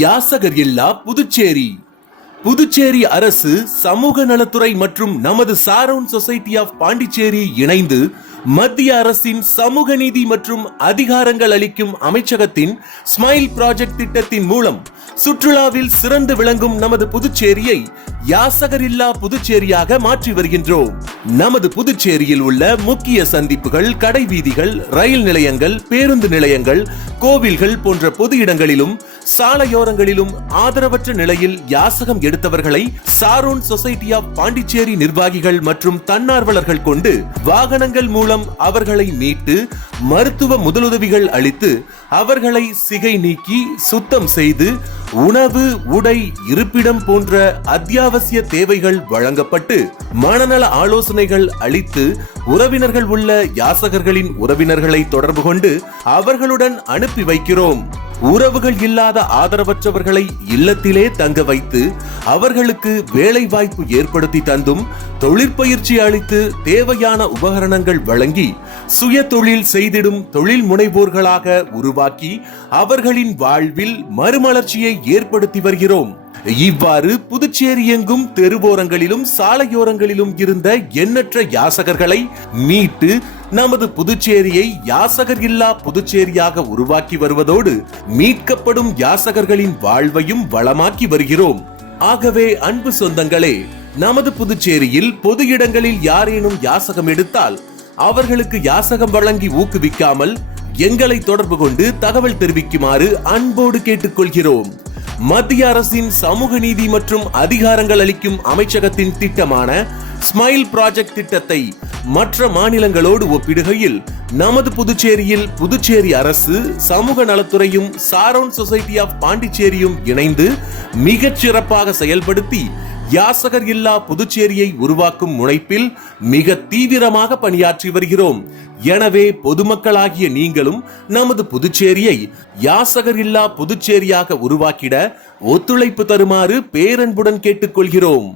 யாசகர் இல்லா புதுச்சேரி. புதுச்சேரி அரசு சமூக நலத்துறை மற்றும் நமது சாரோன் சொசைட்டி ஆஃப் பாண்டிச்சேரி இணைந்து மத்திய அரசின் சமூக நீதி மற்றும் அதிகாரங்கள் அளிக்கும் அமைச்சகத்தின் ஸ்மைல் ப்ராஜெக்ட் திட்டத்தின் மூலம் சுற்றுலாவில் சிறந்து விளங்கும் நமது புதுச்சேரியை யாசகர் இல்லா புதுச்சேரியாக மாற்றி வருகின்றோம். நமது புதுச்சேரியில் உள்ள முக்கிய சந்திப்புகள், கடை வீதிகள், ரயில் நிலையங்கள், பேருந்து நிலையங்கள், கோவில்கள் போன்ற பொது இடங்களிலும் சாலையோரங்களிலும் ஆதரவற்ற நிலையில் யாசகம் எடுத்தவர்களை சாரோன் சொசைட்டி ஆஃப் பாண்டிச்சேரி நிர்வாகிகள் மற்றும் தன்னார்வலர்கள் கொண்டு வாகனங்கள் மூலம் அவர்களை மீட்டு மருத்துவ முதலுதவிகள் அளித்து அவர்களை சிகை நீக்கி சுத்தம் செய்து உணவு, உடை, இருப்பிடம் போன்ற அத்தியாவசிய தேவைகள் வழங்கப்பட்டு மனநல ஆலோசனைகள் அளித்து உறவினர்கள் உள்ள யாசகர்களின் உறவினர்களை தொடர்பு கொண்டு அவர்களுடன் அனுப்பி வைக்கிறோம். உறவுகள் இல்லாத ஆதரவற்றவர்களை இல்லத்திலே தங்க வைத்து அவர்களுக்கு வேலை வாய்ப்பு ஏற்படுத்தி தந்தும் தொழிற்பயிற்சி அளித்து தேவையான உபகரணங்கள் வழங்கி சுய தொழில் செய்திடும் தொழில் முனைவோர்களாக உருவாக்கி அவர்களின் வாழ்வில் மறுமலர்ச்சியை ஏற்படுத்தி வருகிறோம். இவ்வாறு புதுச்சேரி எங்கும் தெருவோரங்களிலும் சாலையோரங்களிலும் இருந்த எண்ணற்ற யாசகர்களை மீட்டு நமது புதுச்சேரியை யாசகர் இல்லா புதுச்சேரியாக உருவாக்கி வருவதோடு மீட்கப்படும் யாசகர்களின் வாழ்வையும் வளமாக்கி வருகிறோம். ஆகவே அன்பு சொந்தங்களே, நமது புதுச்சேரியில் பொது இடங்களில் யாரேனும் யாசகம் எடுத்தால் அவர்களுக்கு யாசகம் வழங்கி ஊக்குவிக்காமல் எங்களை தொடர்பு கொண்டு தகவல் தெரிவிக்குமாறு அன்போடு கேட்டுக்கொள்கிறோம். மத்திய அரசின் சமூக நீதி மற்றும் அதிகாரங்கள் அளிக்கும் அமைச்சகத்தின் திட்டமான ஸ்மைல் ப்ராஜெக்ட் திட்டத்தை மற்ற மாநிலங்களோடு ஒப்பிடுகையில் நமது புதுச்சேரியில் புதுச்சேரி அரசு சமூக நலத்துறையும் சாரோன் சொசைட்டி ஆஃப் பாண்டிச்சேரியும் இணைந்து மிகச் சிறப்பாக செயல்படுத்தி யாசகர் இல்லா புதுச்சேரியை உருவாக்கும் முனைப்பில் மிக தீவிரமாக பணியாற்றி வருகிறோம். எனவே பொதுமக்களாகிய நீங்களும் நமது புதுச்சேரியை யாசகர் இல்லா புதுச்சேரியாக உருவாக்கிட ஒத்துழைப்பு தருமாறு பேரன்புடன் கேட்டுக்கொள்கிறோம்.